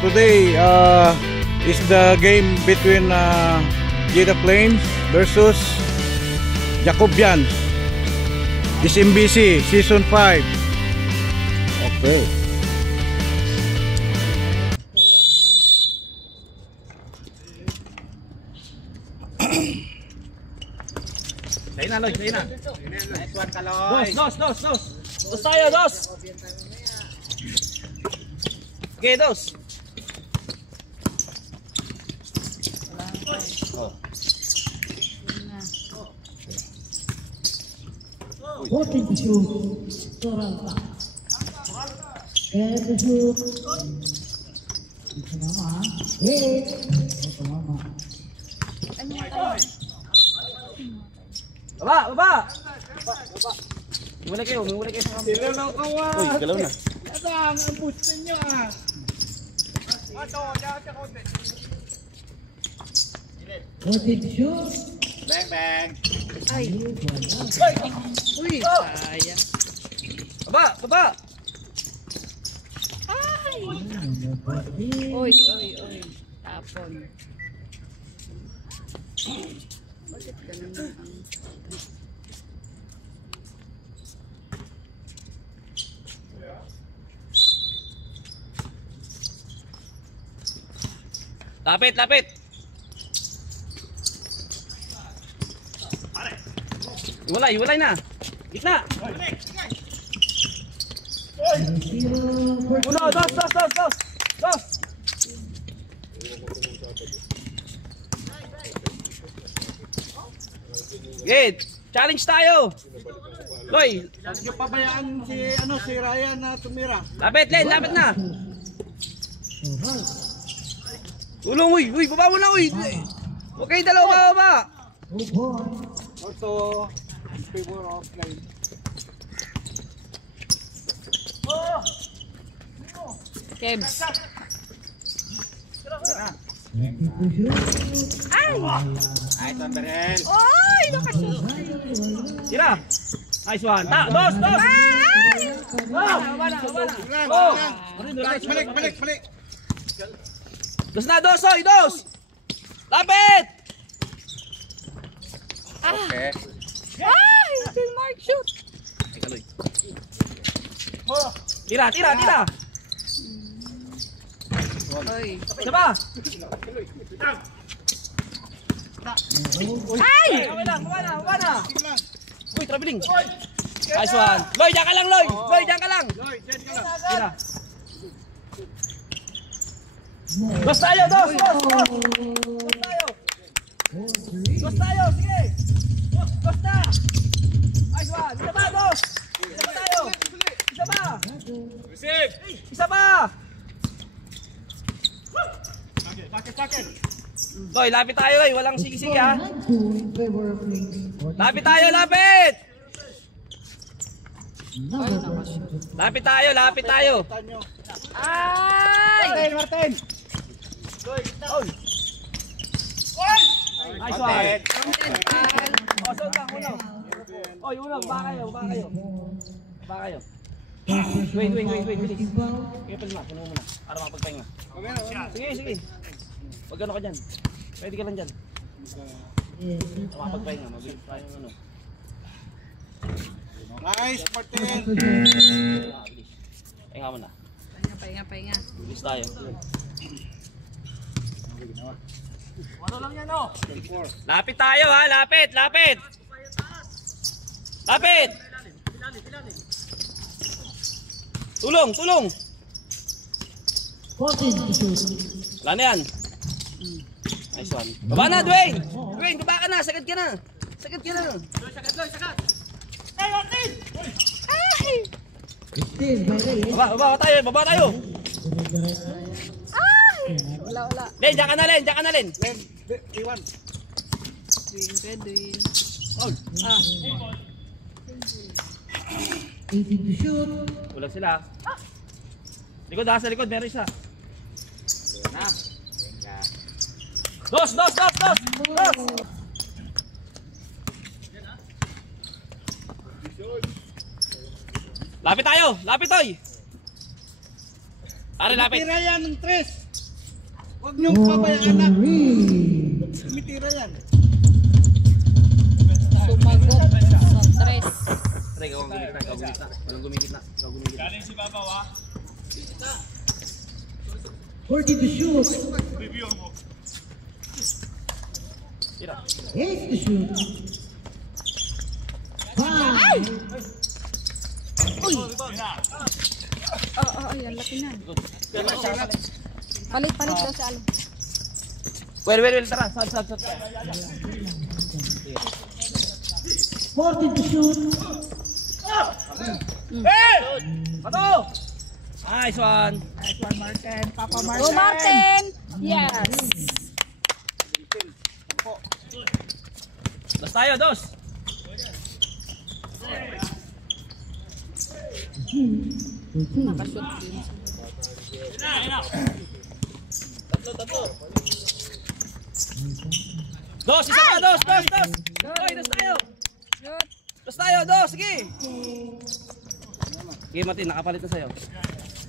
today is the game between Jeddah Flames versus Jacobians. This MBC Season 5. Okay. Lain na, Loy. Lain na. Nice one ka, Loy. Dos. Dos tayo, dos. Okay, dos. Oh. Voting to shoot. Toralta. And the shoot. Ito naman. Hey. Ito naman. Baba. Muna kayo sa kamay. Galaw na kawan. Uy, galaw na. Adang, ang boost ninyo Voting to shoot. Bang. Ay. Uy, sayang. Baba. Ay. Uy. Tapon. Bakit ganun ang... Lapit. Iwalay na. Gitna. Uno, dos. Good. Challenge tayo. Loy. Yung pabayaan si Ryan na tumira. Lapit na. Tulong, uy, baba mo na, uy. Okay, dalawa, baba. Also, in favor of line. Kebs. Ay! Nice one, Berhel. Oy, nakashoot. Tira. Nice one. Dos. Ay! Wala. Oh! Balik. Dos na, dos. Lapit! Okay. Ay! Still mark shoot. Tira. Oy. Isa pa. Ay! Baba na. Uy, traveling. Nice one. Loy, diyan ka lang, Loy. Tira. Dos tayo. Sige. Dos na. Nice one. Isa pa, dos. Isa pa tayo. Isa pa. Receive. Isa pa. Sakit. Loy, lapit tayo, eh. Walang sige-sige, ha. Lapit tayo. Lapit tayo. Ay! Martin. Nice one. Saan ka? Uno, baka kayo. Wait. Kaya palma, puno mo na. Para makapagpahinga. Sige. Wag ano ka dyan. Pwede ka lang dyan. Makapagpahinga. Mabilis tayo ng ano. Nice, Martin. Pahinga mo na. Pahinga. Bilis tayo. Ano lang yan, oh? Lapit tayo, ha? Lapit. Tulong. Wala na yan. Nice one. Baba na, Dwayne, baba ka na. Sagad ka na. Ay! Baba tayo. Ay! Wala. Len, diyan ka na, Len. Iwan. Edwin. Easy to shoot. Ulag sila. Likod, sa likod. Meron isa. Dos. Lapit tayo. Lapit, oy. Pare, lapit. Tira yan ng 3. Huwag niyong pabayaan na. Three. Tumitira yan. Sumagot sa tres. Pre, ikaw ang gumit na, ikaw gumit na. Walang gumigit na, ikaw gumigit na. 40 to shoot. Tira. 8 to shoot. 5. Ay, ang laki na. Palit daw si Alo. Well, tara, sab. 40 to shoot. Pato! Nice one! Go Martin! Yes! Dos tayo, dos! Nakashoot din. Dos, isa pa, dos! Oy, dos tayo! Shoot! Dos tayo, dos! Sige! Sige, Martin, nakapalit na sa'yo.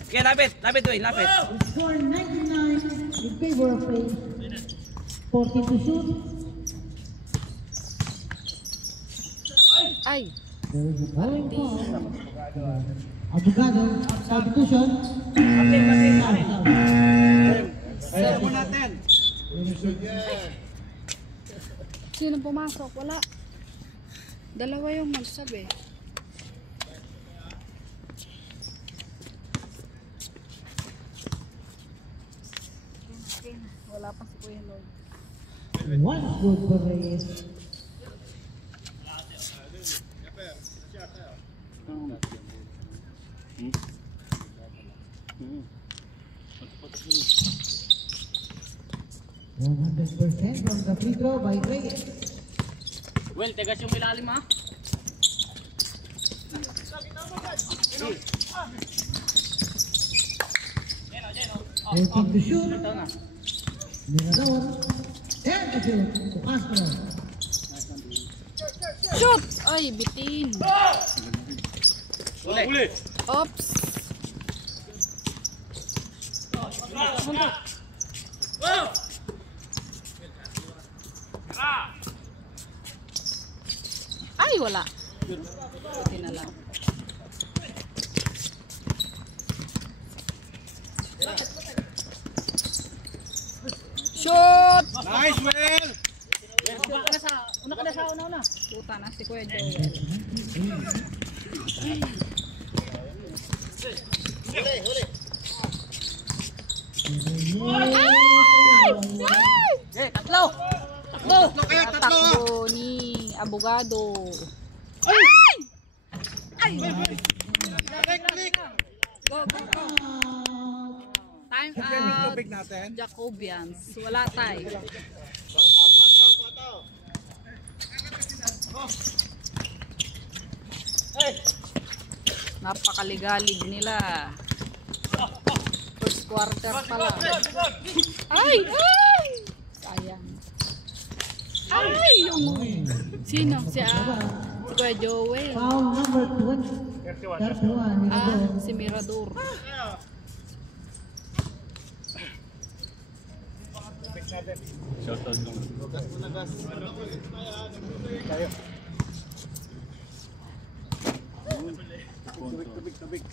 Sige, lapit, Dwayne, lapit. Score 99 in favor of Faith. 40 to shoot. Ay! There is a bowling ball. Abogado, substitution. Kaya mo natin. Sino pumasok? Wala. Dalawa yung magsabi. Wala pa si Kuya Lloyd. One good for Reyes. %, from the free throw by Reyes. Well, tegas yung ilalim ha. Waiting to shoot. Mirador. 10 to shoot. To Castro. Shoot! Ay, bitin. Uli! Oops. Ay, wala. Bitin na lang. Shoot! Nice, Will! Puta na si Kuya Joel. Tatlo! Tatlo kayo, tatlo ha! Takbo ni Abogado. Click! Go, go, go. Time Yung out. tubig natin. Jacobians. Wala tayo. Napakaligalig nila. First quarter pa lang. Ay! Ay! Sayang. Ay! Yung... Sino? Si Kuya Joel. Foul number 20. 31. Mirador. Si Mirador. Tubig.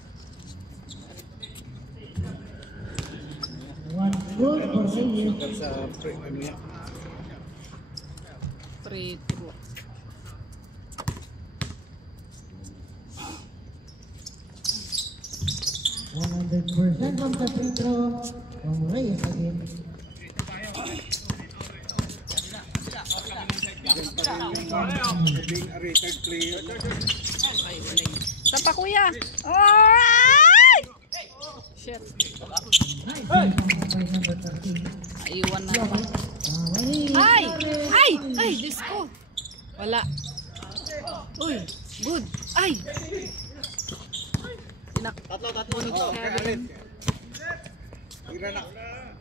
One good for Reyes. Sa ano yan? Free throw. %, from the free throw from Reyes again. Being a retired player. Ay, wala. Sa pa kuya. Ay! Shit. Nice by number 13. Iwan na naman. Reyes. Ay! Ay! Ay! Diyos ko. Wala. Uy! Good. Ay! Tatlo. Kevin. Tira na.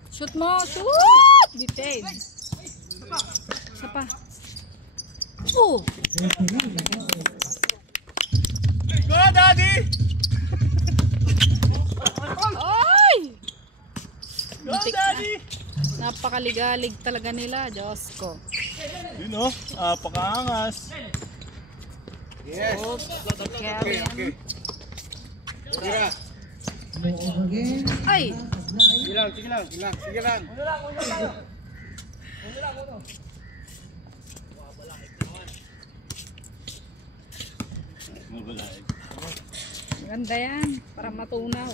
Shoot mo! Shoot! Bitin. Isa pa. Oh! Go, Daddy! Ay! Go, Daddy! Napakaligalig talaga nila, Diyos ko. Yun o, pakaangas. Yes. Oops, Okay, Karen. okay. Tira. Move again. Ay! Sige lang, sige lang, sige lang, sige lang. Maganda yan, para matunaw.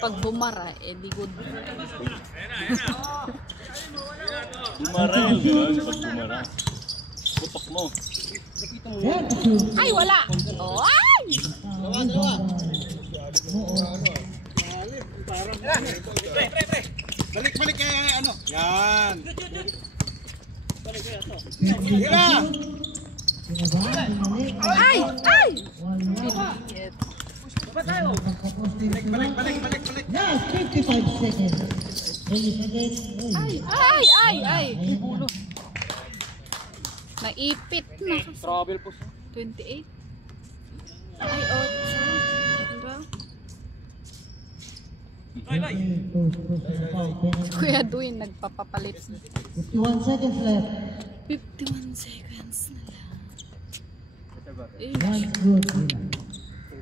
Pag bumara, eh di good. Bumarel, gano'n pag bumara. Putok mo. Set to shoot. Ay, wala! Oh, ay! Balik, balik kay ano. Yan. Tira. Pinaba, pinalik. Ay! Ay! Wala. Shit. Pagkapos din Balik, sila. balik, balik, balik. Yes, 55 seconds. 20 seconds. Ay! Ay! Ay! Ay! Naipit na. Trouble po. 28. Ay, 8. Kuya Dwayne, nagpapapalit. 51 seconds left. 51 seconds na lang. Eh, That's good.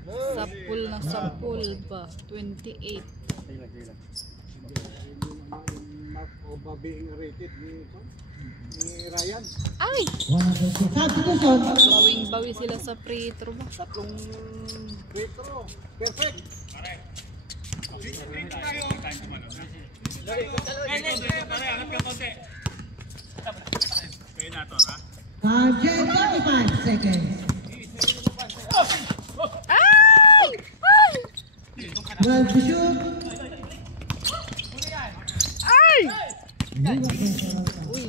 sapul na sapul ba? 28. Mark Oba being rated ni Ryan. Ay! 100. Substitution. Bawing-bawi sila sa free throw ba? Tatlong free throw. Perfect. Time change, 35 seconds. Ay! Ay! 12 to shoot. Ay! Uy,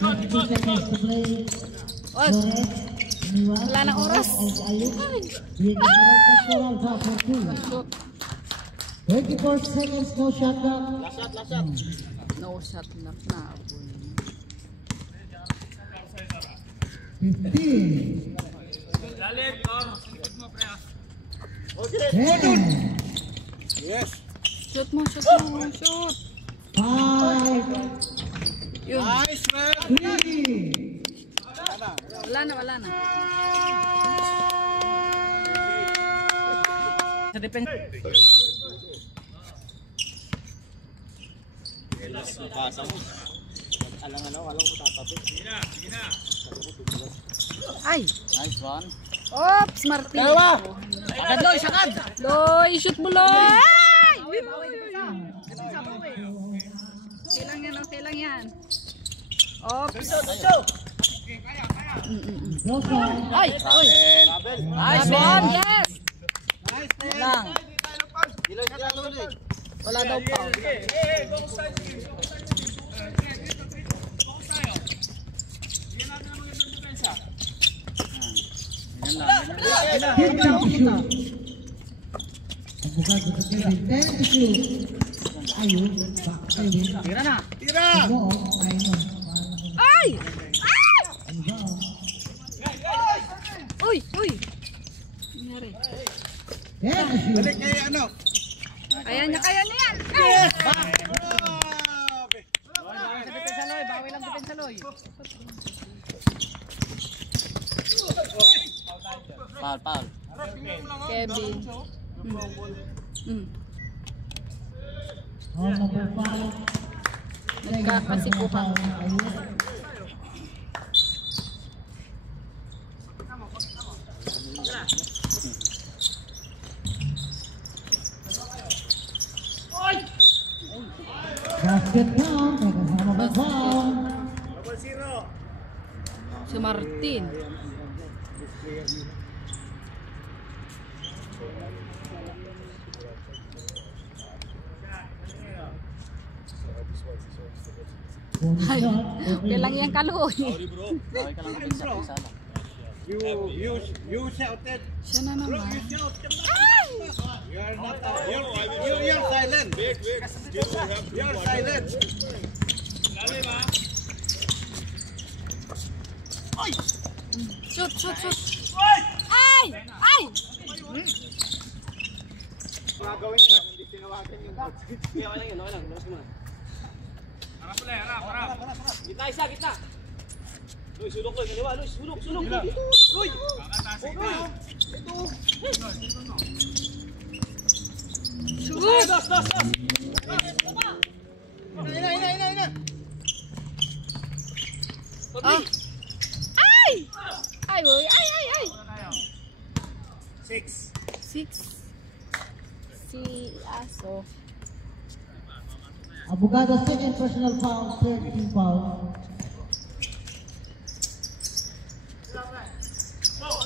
22 seconds to play. Os, Torres. Iniwan. wala na oras. Ayun. Ay! Bigyan ng oras for 2. Shoot. 24 seconds, no shot clock. No shot na na. 15. 10. Yes. Shoot mo, shoot mo, shoot. 5. Yun. Nice, man. 3. Wala na, wala na. Sa defense. Pasa mo. Ay! Nice one. Oops, Martin. Agad Loy, sagad. Loy, shoot mo, Loy! Okay lang yan, okay lang yan. Oops. No shot. Ay! Oy! Nice Abel, one. yes! Nice, man. Lang. Wala daw pa. Hit to shoot. Abogado sa Kevin. 10 to shoot. Ayun. Back Kevin. Tira na. Tira. Oo. Ayun. Ay! Ay! Uy! Uy! Nangyari. 10 to shoot. Balik kay ano. Kaya niya yan! Ay! Grabe. Sa depensa Loy, bawi lang depensa Loy. Foul. Kevin. Oh, number 5. Nagkakasikuhan. Ayun. Basket down. May kasama ba foul? Si Martin. Ay, okay lang yan Kaloy. Bawi ka lang depensa. You shouted. Siya na naman. Ay! You're not you're silent. You're silent. Shoot, shoot, shoot. Ay! Ay! Gagawin niya, hindi tinawagan yung coach. Okay lang yun, okay lang. Labas mo na. Harap. Gitna isa, gitna. Luis, sulok Luis. Kaliwa, Luis. Sulok. Dito. Luis. Ito. Shoot! Dos. Ina. Ah. Ay! Ay, boy. Ay. 6. 6. Si Aso. Abogado, second personal foul, third team foul.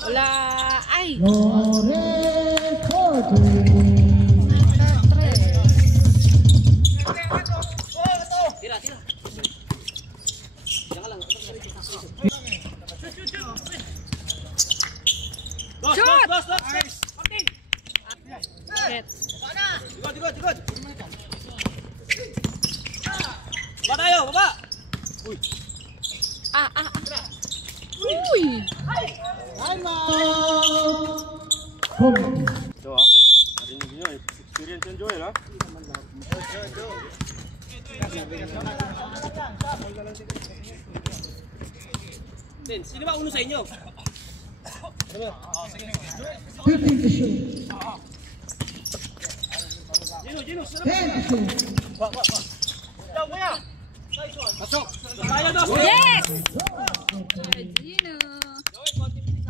Wala. Ay! Lawrence Forte. Tira. Diyan ka lang. Shoot! Dos. Martin. Shit. Digod. Baba tayo, baba. Uy! Time out. Boom. Ito narinig nyo, experience yan Joel ha? Then, sino ba uno sa inyo? 15 to shoot. Gino, 10 to shoot. pasok. Tayo, dos. Yes! Gino.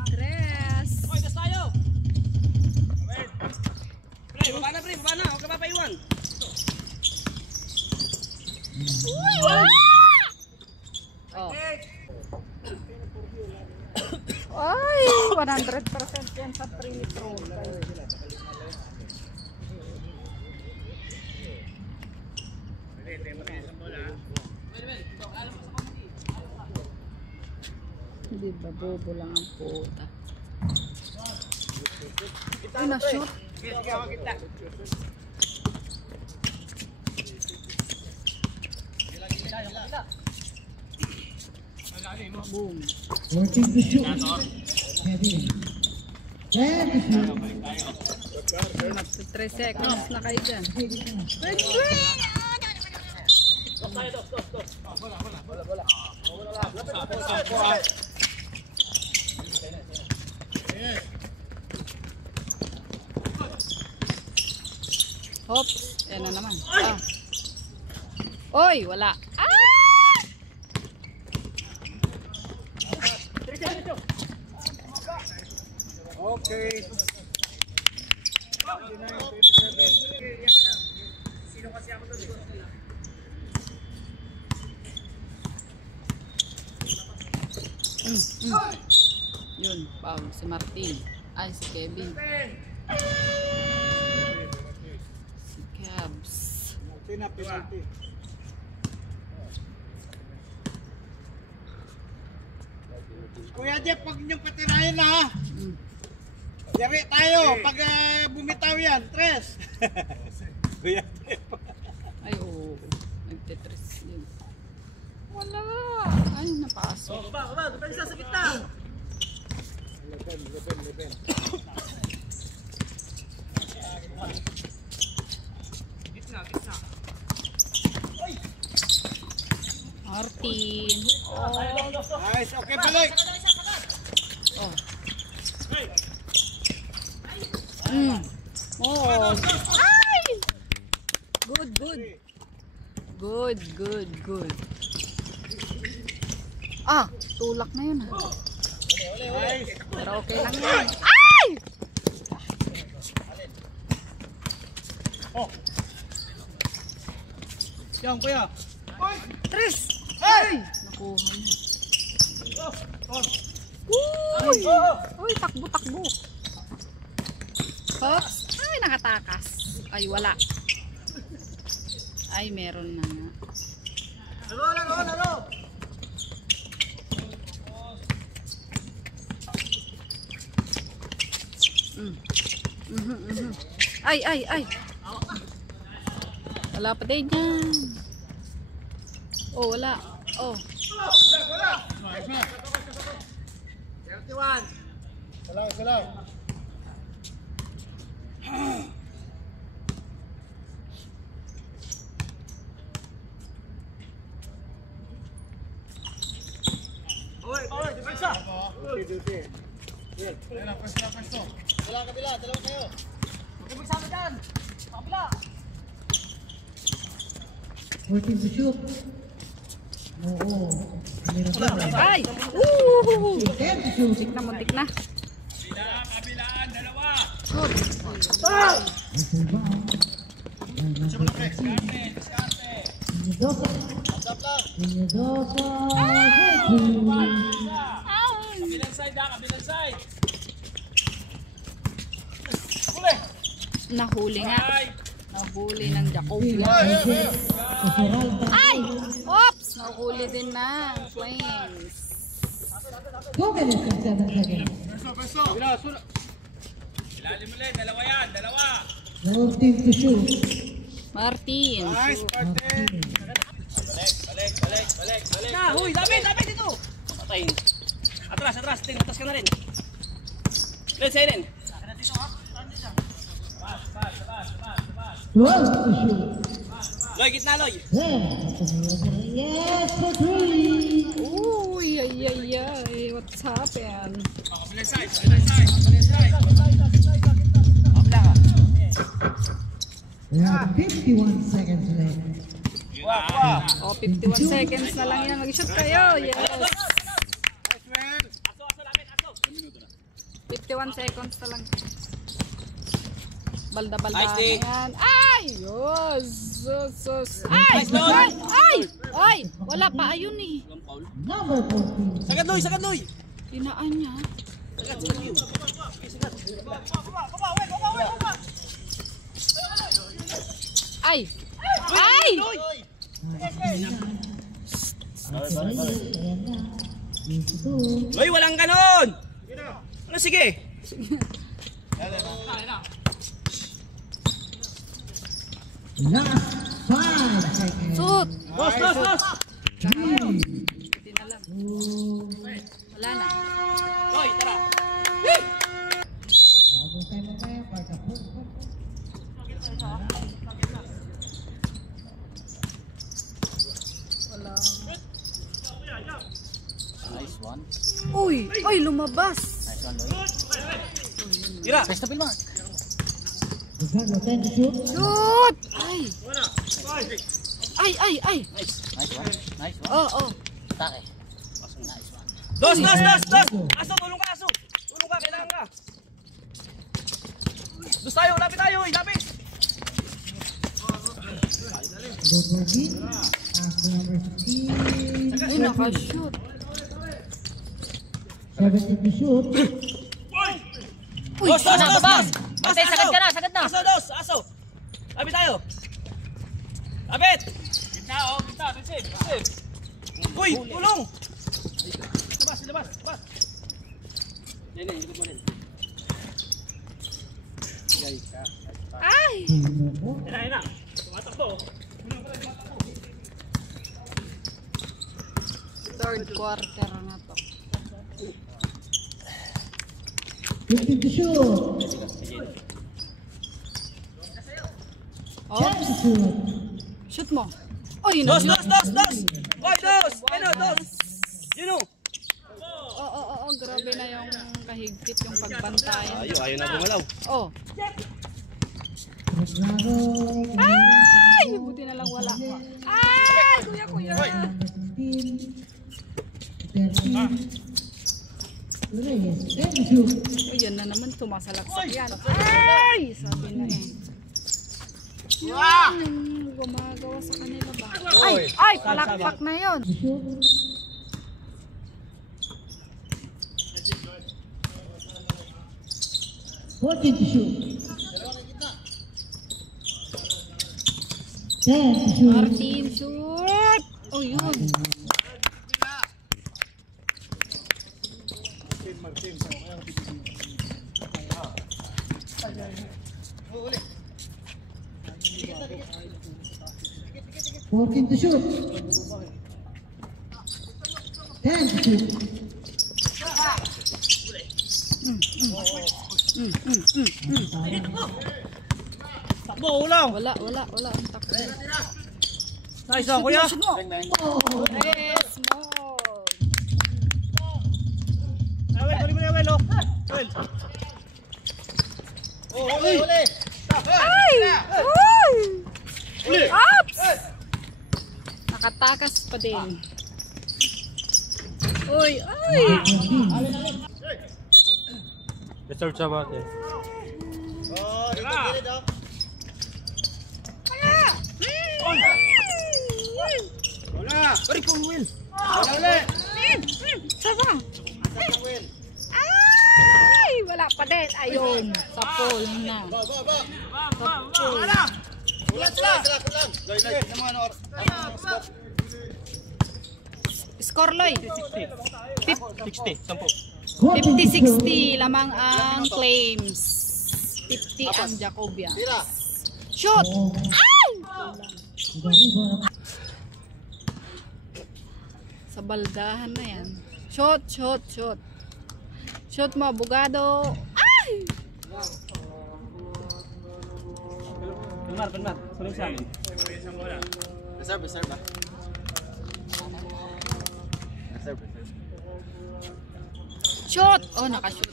3. Okay, dos tayo. Baba na. Huwag ka papaiwan. Uy, wala! Oh. Ay, 100% yan sa 3 litro. Hindi ba bobo lang ang puta? Ay, na-shoot. Boom. 14 to shoot. Heavy. 10 to shoot. Up to 3 seconds na kayo dyan. Hops. Yan na naman. Oy, wala. Okay. Yun, foul. Si Martin. Ay, si Kevin. Si Cabs. Penalty. Kuya Jeff, pag niyong patirahin na ha. Yawi tayo, pag bumitaw yan, tres. Kuya Jeff. Ay, oo. Nagtitres yun. Wala. Ay, napasok. Baba, depensa sa gitna. Leben. Martin. Nice, okay, balik. Oh. Oh. Ay! Good. Ah, tulak na yun. Nice. Pero okay lang yan. Ay! Yan, kuya. Tris! Ay! Nakuha niya. Uy, takbo. Hops. Ay, nakatakas. Ay, wala. Ay, meron na nga. Laro. Ay. Wala pa din yan. Oh, wala. Oh. Salang. Wala kabila, dalawa kayo. Huwag magsama dyan. Kapila. 14 to shoot. Oo. Ay! Woo! 10 to shoot. Muntik na, muntik na. Kabilaan, dalawa. Shoot! Kabilang side ha, kabilang side. Nahuli nga. Nahuli ng Jacob. Ay! Oops! Nahuli din na. Flames. 2 minutes and 7 seconds. Ilalim ulit, dalawa yan, dalawa. 14 to shoot. Martin. Nice, Martin. Balik. Na, huy, David dito. Patayin. Atras, atas ka na rin. Let's say rin. 12 to shoot. Loy, gitna, Loy. Yes, for 3. Uy, ay. What's happened? Kabilang side. We have 51 seconds left. Oh, 51 seconds na lang yan. Mag-shoot kayo. Yes. Aso, lapit, aso. 51 seconds na lang. Balda-balda Nice, na Dick. yan. Ay! Yes! Ay! Nice, Lord. Ay! Wala pa. Ayun eh. Number 14. Sagad, Loy. Tinaan niya. Ay! Ay! Loy, walang ganon. Ano, sige. Last 5 seconds. Shoot! Los. Hindi na lang. Wala na. Loy, tara. Bago tayo mamaya, pagka-pull. Wala. Nice one. Uy! Uy! Lumabas! Tira. Ricardo, 10 to shoot. Shoot! Ay! Nice one. Oh! Dos. Aso, tulong ka, aso. Kailangan ka. Dos tayo, lapit tayo, lapit. Botorgin. After number 16. Ay, nakashoot. 17 to shoot. Uy! Dos. Matay, sagad ka na. Aso. Lapit tayo. Lapit. Gitna, save. Uy, tulong. Labas. Yan, ikot mo rin. Ay! Yan na. Tumatakbo. Third quarter na to. 15 to shoot. Oh, 10 to shoot. shoot mo. Uy, Dos. na-shoot. Oy, dos. Yun o. Oo, grabe na yung kahigpit yung pagbantayan. Ayaw na bumalaw. Oh. Ricardo. Ay! Buti na lang wala. Ay! Kuya. 15. 13. Reyes, 10 to shoot. Uy, yan na naman. Tumasalaksak yan. Ay! Sabi na eh. Yan yung gumagawa sa kanila ba? Ay! Palakpak na yun. To shoot. Fourteen to shoot. 10 to shoot. Martin, shoot! Oh, yun. Fourteen to shoot. 10 to shoot. Takbo, ulaw. Wala ang takbo. Nice one, kuya. Shoot mo! Yes, mo! Kunin mo na, Well, oh. Well. Uli! Ay! Uy! Ops! Nakatakas pa din. Uy! Ay! Reserve sa bate. Oh, dito gilid oh. Wala! Aray ko, Will. Wala ulit! Sasa! Asan ang Will? Ay! Wala pa din. Ayun. Sa pool na. Ba! Sa pool. Kulang! Loy, naman or... Score, Loy. 60, 10. 50-60 lamang ang claims. 50 ang Jacobian. Tira! Shoot! Ay! Sa baldahan na yan. Shoot, shoot, shoot. Shoot mo, abogado. Ay! Palmar. Suling sa amin. Reserve ba? Reserve. Shoot! Oh, nakashoot.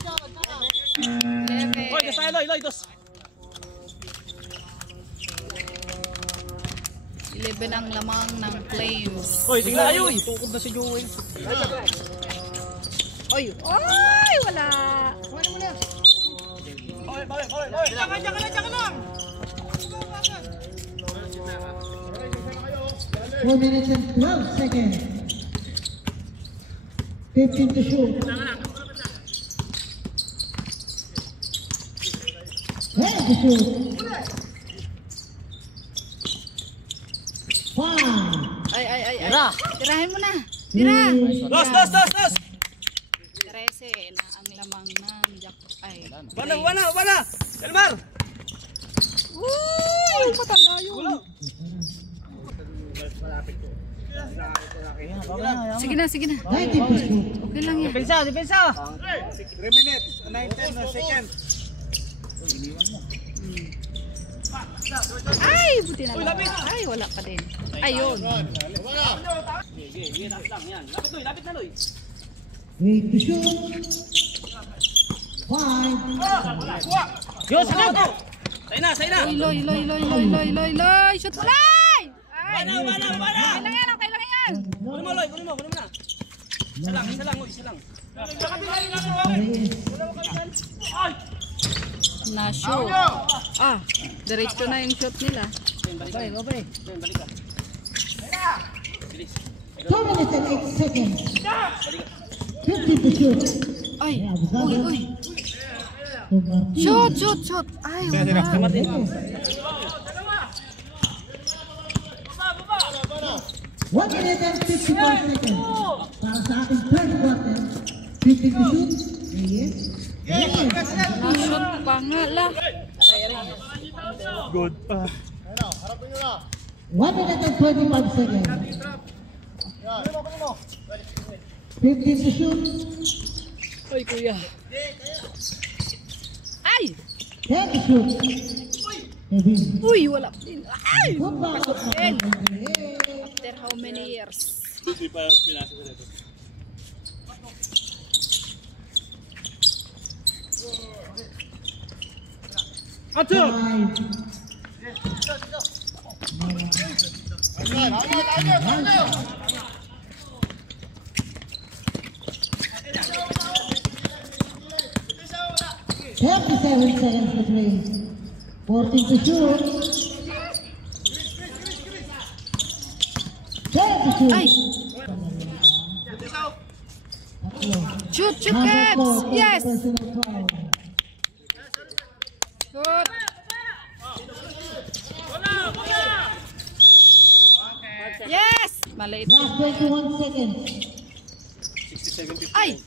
11. Oy, kasaya, Loy, dos. 11 ang lamang ng claims. Oy, tingnan kayo, tukod na si Joel. Oy! Oy! Wala! Oy, diyan ka lang. 4 minutes and 12 seconds. 15 to shoot. Ready to shoot. 5. Ay. Tira! Tirahin mo na! Tira! Dos! 13 na ang lamang ng Jack. Ay. Wala! Elmar! Uy! Matanda yun! Sige na. 90 to shoot. Okay lang yan. Depensa! 3 minutes, 19 seconds. Ay! Buti na lang. Ay! Wala pa din. Ayun. Sige, lapit lang yan. Lapit na, Loy. Ready to shoot. 5. Yo, sana to! Say na! Loy! Shoot mo, Loy! Ay! Wala! Okay lang yan! Kunin mo, Loy, kunin mo na. Isa lang. Na-shoot. Ah! Diretso na yung shot nila. Balik ka. 2 minutes and 8 seconds. 50 to shoot. Ay! Uy! Shoot! Ay! Wala. 1 minute and 54 seconds. Para sa ating third quarter. 50 to shoot. Yes. Na-shoot pa nga lang. Good pa. 1 minute and 25 seconds. 15 to shoot. Ay, kuya. Ay! 10 to shoot. Kevin. Uy! Wala pa din. Ay! Good back. Pasok din. After how many years? Hindi pa pinasok ko dito. Action! 37 seconds to play. 14 to shoot. 10 to shoot. Ay! Shoot, Kebs! Yes! Shoot! Yes! Maliit. Last 21 seconds. 60-70. Ay!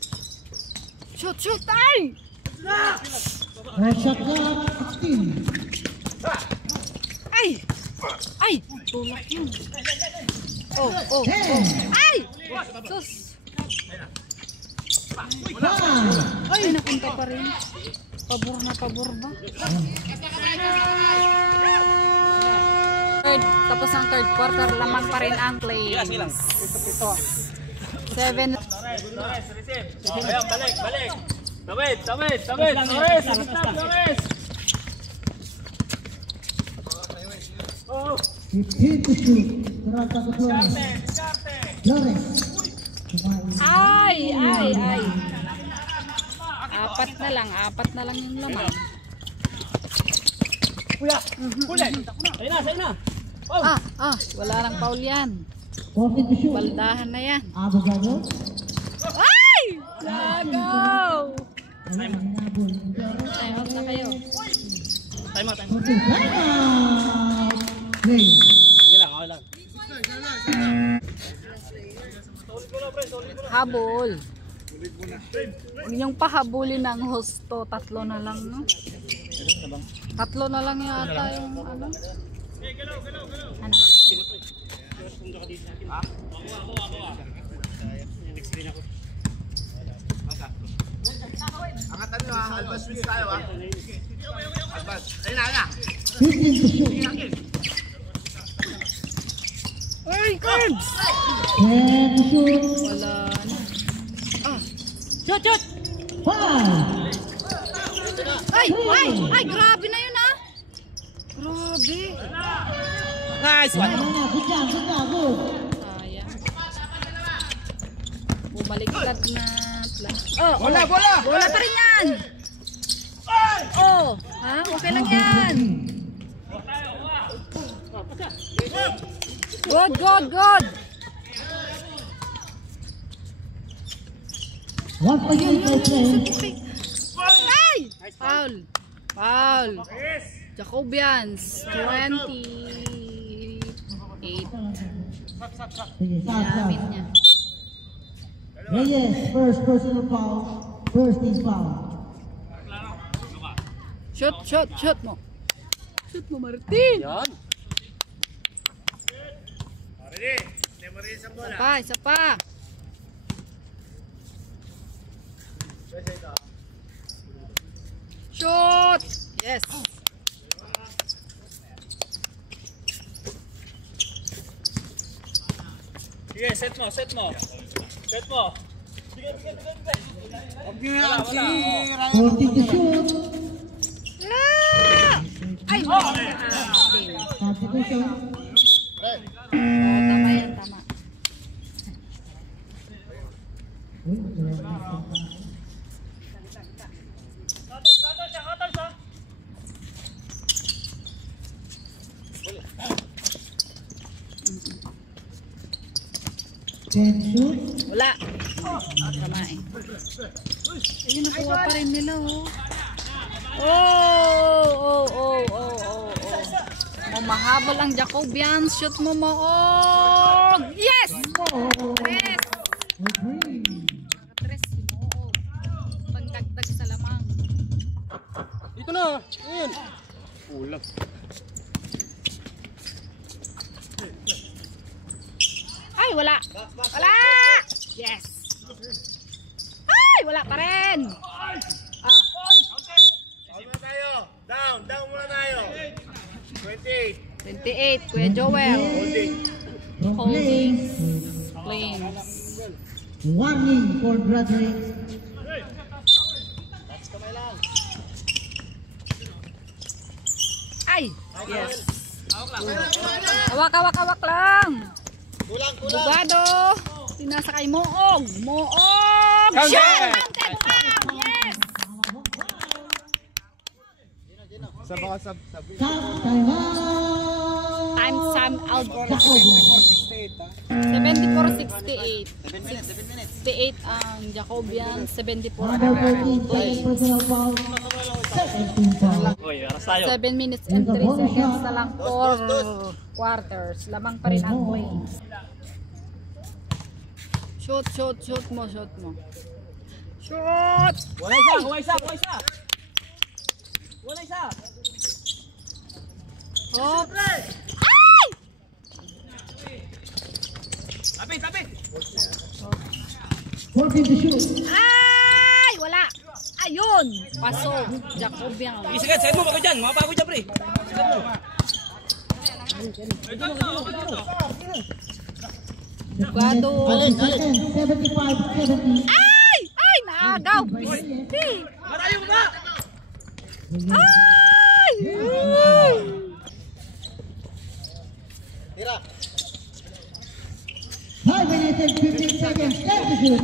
Shoot! Ay! Shot clock 16. Ay! Ay! Tulak yun. Oh! 10. Ay! Sus! 5. Ay, napunta pa rin. Pabor ba? Tapos ang third quarter, lamang pa rin ang play. Sige lang. 7. Torres, receive. Ayan, balik. Tawid. Torres, Torres. 15 to shoot. Terasa ke Flores. Flores. Ay. Apat na lang yung laman. Kuya, sa'yo na. Wala nang foul yan. 14 to shoot. Baldahan na yan. Abogado. Ay! Lagaw! Ayan, hinabol. Time out na kayo. Time out. Okay, time out. Play. Sige lang, okay lang. Habol. Huwag niyong pahabulin ng husto. 3 na lang, no? 3 na lang yata yung ano. Ano? Angatan nyo ha, Albas Smith tayo ha. Albas, ayun na. 15 to shoot. Ay, Curbs! 10 to shoot. Wala na. Shoot! 5. Ay, grabe na yun ah. Grabe. Nice one. Good job, good. Sayang. Bumaliktad na. Bola! Bola pa rin yan. Okay lang yan. Good. 1 point by play. Ay! Foul. Jacobians, 28. Sige, Yamin stop. niya. Reyes, first personal foul. First team foul. Shoot mo. Shoot mo, Martin. Yan. Isa pa. Shoot! Yes. Sige, set mo. Huwag nyo yan si Ryan. 40 to shoot. Ay! Substitution. Tama yan, tama. Ten shoot. Wala. Tama eh. Ayun, nakuha pa rin nila, oh. Mahabol ang Jacobians. Shoot mo. Yes! Tres. Tres si Moog. Pagdagdag sa lamang. Dito na. Ayun. Ulag. Ay, wala. Yes. Ay, wala pa rin. Down muna tayo. 28. Kuya Joel. Holding. Playing. Warning for graduates. Ay! Yes. Awak lang. Kulang. Bugado. Sinasakay Moog. Counted! Shot! Counted! Wow! Yes! Sab. Time out. Sam Alvor. 68 ha. 74-68. 68 ang Jacobian. 74 Number 14, second personal foul. Second team foul. Oy, aras tayo. 7 minutes and 3 seconds na lang for quarters. Lamang pa rin ang play. Shoot mo. Shoot! Wala isa. Hop! Ay! Tapit. 14 to shoot. Ay! Wala! Ayun! Pasok! Jacobian. Isigat, side mo, bago dyan. Mga bago dyan, pre. Sigat mo. Abogado. 5 seconds. 75-70. Ay! Ay! Naagaw! Pisti! Ay! Ay! Tira. 5 minutes and 15 seconds. Time to shoot.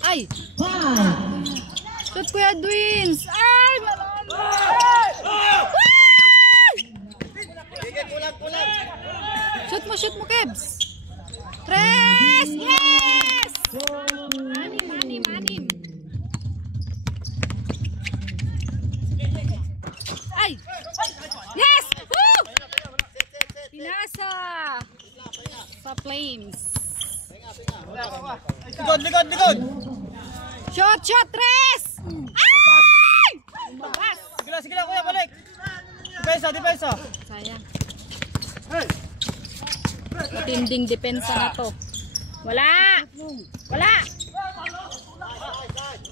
Ay! 5. Shoot Kuya Dwins! Ay! Malalo! Sige, kulang. Shoot mo, Kebs! Tres! Yes! Manim. Ay! Yes! Woo! Pinasa! Sa Flames. Likod. Shot! Tres! Ay! Labas! Sige lang, kuya, balik. Depensa. Sayang. Matinding depensa na to. Wala!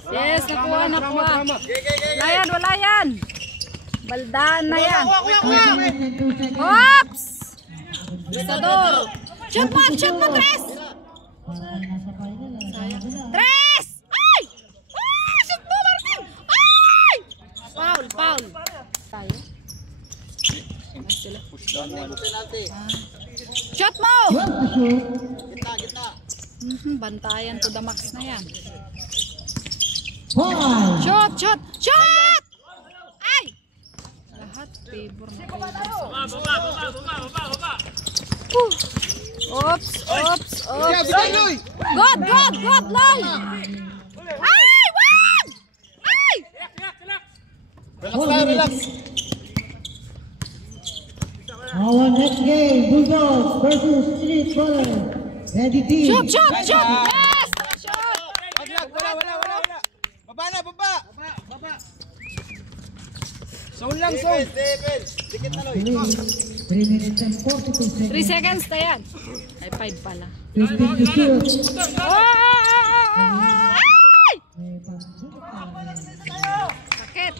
Yes, nakuha. Wala yan. Baldaan na yan. 5 minutes and 2 seconds. Ops! Isador! Shoot mo, Tres! Parang nasa final na. Tres! Ay! Ay! Shoot mo, Martin! Ay! Foul. Tayo. Penalty. Shot mo! 12 to shoot. Gitna. Bantayan to the max na yan. 5. Shot! Ay! Lahat favor na kayo. Oops! God, Loy! Ay! Wag! Ay! Relax. Our next game, Bulldogs versus Street Baller. Ready team. Shoot! Yes! Shot! Wala. Baba. Zone lang. Dikit na, Loy. 3 minutes and 42 3 seconds. seconds na yan. Ay, 5 pala. 15 to shoot. Ay! May pang-shoot. Sakit!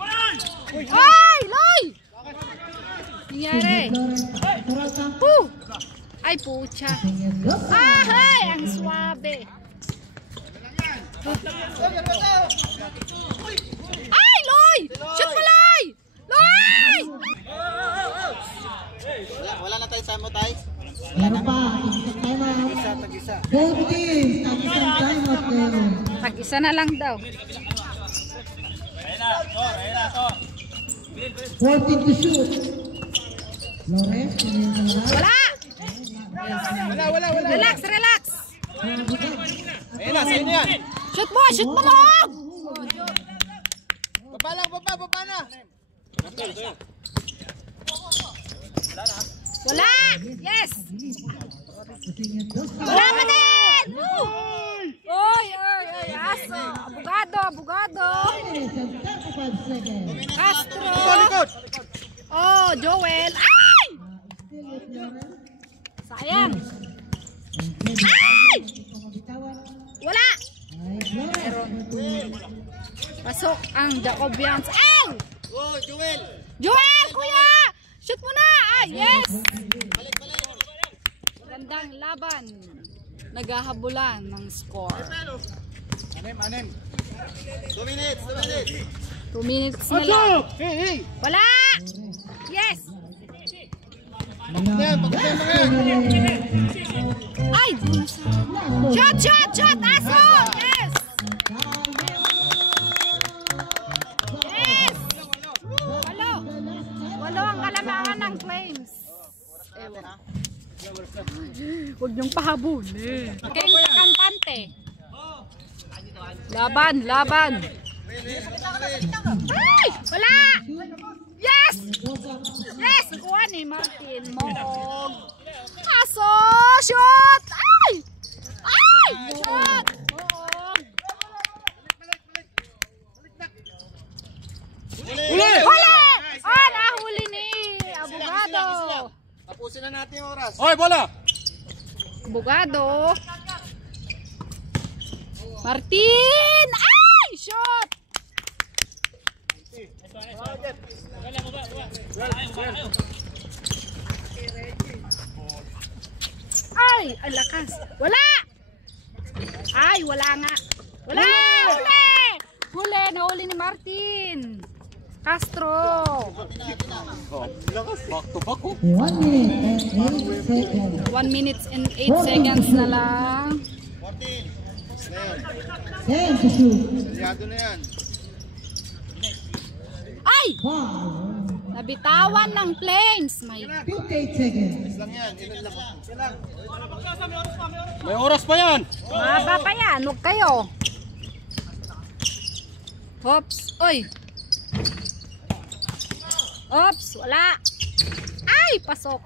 Ay! Loy! Nangyari? Ay, pucha. Ay! Ang swabe. Ay, Loy! Shoot mo, Loy! Loy! Wala na tayo time mo, tay. Meron pa. Isang timeout. Tag-isa. Both teams. Isang timeout ngayon. Tag-isa na lang daw. 14 to shoot. Lawrence, Wala! Relax! Ayun na, sa'yo na yan. Shoot mo, Nog! Baba na. Wala! Yes! Wala pa din! Oy! Aso! Abogado! 35 seconds. Castro! Likod. Oh, Joel! Ay! Sayang! Ay! Wala! Pasok ang Jacobians. Ay! Oh, Joel. Joel, kuya! Shoot mo na! Ah, yes! Magandang laban. Naghahabulan ng score. Anim. 2 minutes. 2 minutes na lang. Wala! Yes! Ay! Shot! Aso! Yes! Yes! Walo ang kalamangan ng Flames. Huwag niyong pahabulin. Game sa kampante. Laban! Ay! Wala! Yes! Nakuha ni Martin Mog. Aso! Shoot! Ay! Shoot! Mog! Huli! Nahuli ni Abogado. Tapusin na natin yung oras. Oy, bola! Abogado. Martin! Ay! Shot! Ay, ang lakas. Wala! Ay, wala nga. Wala! Huli! Huli, nahuli ni Martin. Castro. Back to back oh. 1 minute and 8 seconds. 1 minute and 8 seconds na lang. 10 to shoot. Aliado na yan. Ay! Foul. Nabitawan ng Flames. May 58 seconds. Lang yan. Ilan lang. Ilan. May oras pa yan. Maba pa yan. Huwag kayo. Hops. Oy. Ops. Wala. Ay, pasok.